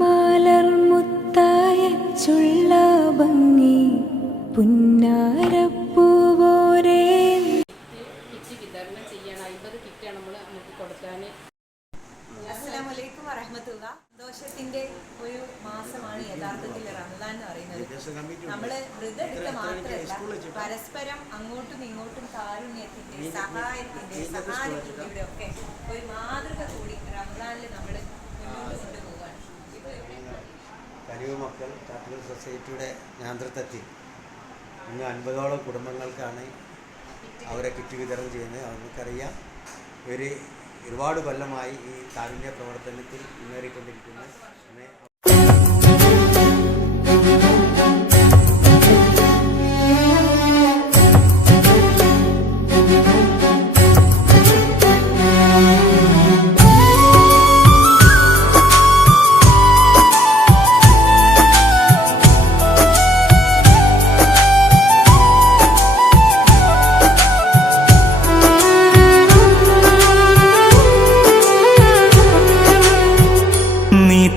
മാലർമുത്തായ ചുള്ള ഭംഗി പുന്നാരപ്പൂവോരേ കിറ്റ് വിതരണം ചെയ്യണം. 50 കിറ്റാണ് നമുക്ക് കൊടുക്കാൻ. അസ്സലാമു അലൈക്കും വറഹ്മത്തുള്ളാഹി. സന്തോഷത്തിന്റെ ഒരു മാസമാണ് യഥാർത്ഥത്തിൽ റമദാൻ എന്ന് പറയുന്നത്. നമ്മൾ വ്രതെടുത്ത മാത്രമല്ല, പരസ്പരം അങ്ങോട്ടും ഇങ്ങോട്ടും കാരുണ്യത്തിന്റെ, സഹായത്തിന്റെ, സഹാനുഭൂതിയുടെ ഒക്കെ ഒരു മാതൃക കൂടി റമദാനിൽ നമ്മൾ മുന്നോട്ട് കൊണ്ടുപോവുകയാണ്. കനിവ് മക്കൾ ചാരിറ്റബിൾ സൊസൈറ്റിയുടെ നേതൃത്വത്തിൽ ഇന്ന് 50ഓളം കുടുംബങ്ങൾക്കാണ് അവരെ കിറ്റ് വിതരണം ചെയ്യുന്നത്. അവർക്കറിയാം, ഒരുപാട് കൊല്ലമായി ഈ കാരുണ്യ പ്രവർത്തനത്തിൽ മുന്നേറിക്കൊണ്ടിരിക്കുന്നത്.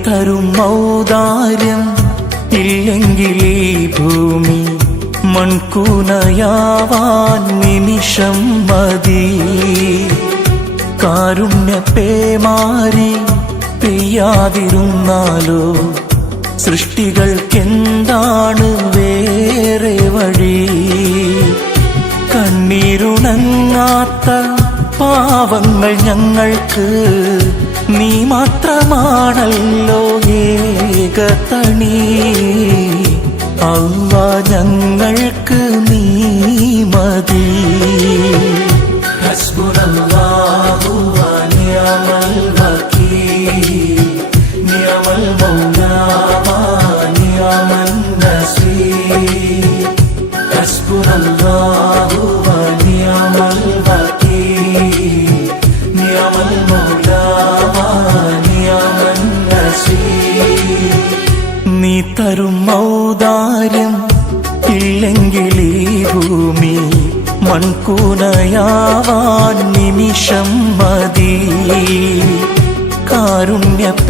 തരും ഔദാര്യം ഇല്ലെങ്കിൽ ഈ ഭൂമി മൺകൂനയാവാൻ നിമിഷം മതി. കാരുണ്യപ്പേമാരി പെയ്യാതിരുന്നാലോ സൃഷ്ടികൾക്കെന്താണ് വേറെ വഴി? കണ്ണീരുണങ്ങാത്ത പാവങ്ങൾ ഞങ്ങൾക്ക് നീ മാത്രമാണല്ലോ ഏകതണി. അല്ലാഹ് ഞങ്ങൾക്ക് നീ മതി. ഹസ്ബുനല്ലാഹു വ നിഅമൽ വകീൽ, നിഅമൽ മൗലാ വ നിഅമൻ നസീർ. ഹസ്ബുനല്ലാഹു വ നിഅമൽ വകീൽ, നിഅമൽ മൗലാ വ നിഅമൻ നസീർ. നീ തരും ഔദാര്യം ഇല്ലെങ്കിൽ ഈ ഭൂമി മൺകൂനയാവാൻ നിമിഷം മതി. കാരുണ്യപ്പേമാരി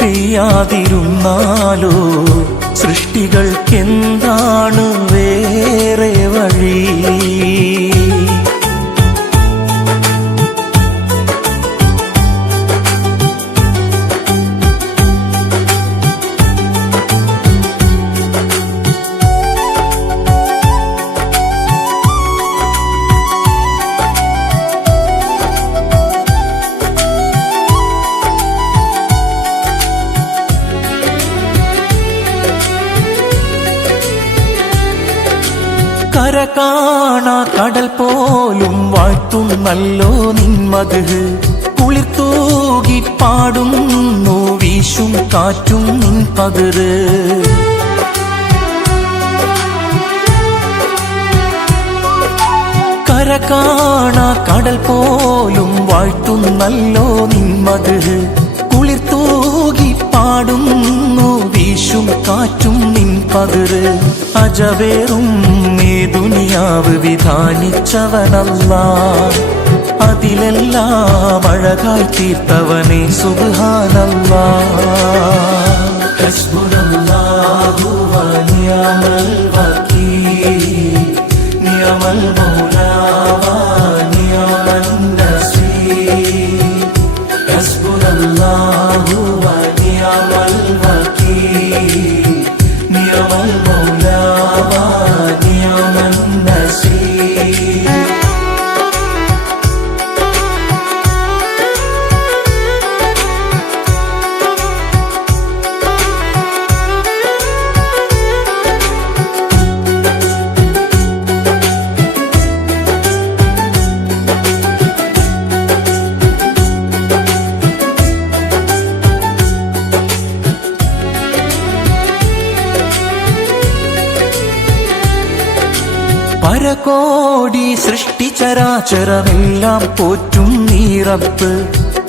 പെയ്യാതിരുന്നാലോ സൃഷ്ടികൾക്കെന്താണ് വേറെ വഴി? കര കാണാ കടൽ പോലും വാഴ്ത്തുന്നല്ലോ നിന്മത്. കുളിർത്തൂകി പാടുന്നു വീശും കാറ്റും നിൻ പതിര്. കര കാണാ കടൽ പോലും വാഴ്ത്തുന്നല്ലോ നിന്മത്. കുളിർത്തൂകി പാടുന്നു വീശും കാറ്റും നിൻ പതിര്. അജവേറും ഈ ദുനിയാവ് വിധാനിച്ചവനല്ലാഹ്, അതിലെല്ലാം അഴകായി തീർത്തവനെ സുബ്ഹാനല്ലാഹ്. ഹസ്ബുനല്ലാഹു വ നിഅമൽ വകീൽ, നിഅമൽ മൗലാ വ നിഅമൻ നസീർ. ഹസ്ബുനല്ലാഹു വ നിഅമൽ വകീൽ, നിഅമൽ മൗലാ വ നിഅമൻ നസീർ. പരകോടി സൃഷ്ടിചരാചരമെല്ലാം പോറ്റും നീ റബ്ബ്.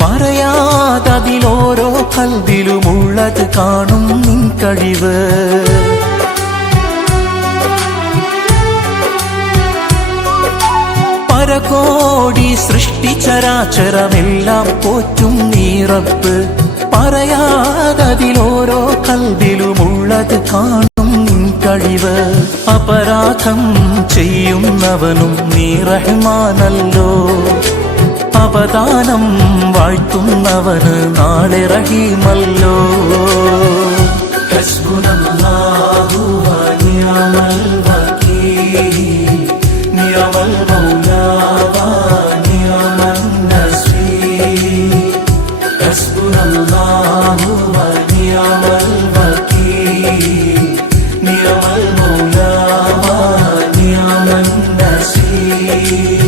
പറയാതതിലോരോ കൽവിലുമുള്ളത് കാണും നിൻ കഴിവ്. പരകോടി സൃഷ്ടിചരാചരമെല്ലാം പോറ്റും നീ റബ്ബ്. പറയാതതിലോരോ കൽബിലുമുള്ളത് കാണും നിൻ കഴിവ്. അപരാധം ചെയ്യുന്നവനും നീ റഹ്മാനല്ലോ, അവദാനം വാഴ്ത്തുന്നവന് നാളെ റഹീമല്ലോ. ഹസ്ബുനല്ലാഹു വ നിഅമൽ വകീൽ, നിഅമൽ മൗലാ വ നിഅമൻ നസീർ. ഹസ്ബുനല്ലാഹു വ നിഅമൽ വകീൽ, നിഅമൽ മൗലാ വ നിഅമൻ നസീർ.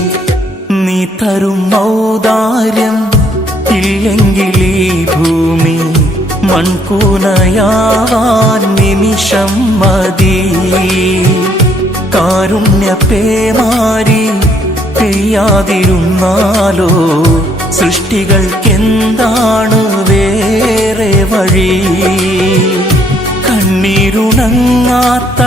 നീ തരും ഔദാര്യം ഇല്ലെങ്കിൽ ഈ ഭൂമി മൺകൂനയാവാൻ നിമിഷം മതി. കാരുണ്യ പേമാരി പെയ്യാതിരുന്നാലോ സൃഷ്ടികൾക്കെന്താണ് വേറെ വഴി. കണ്ണീരുണങ്ങാത്ത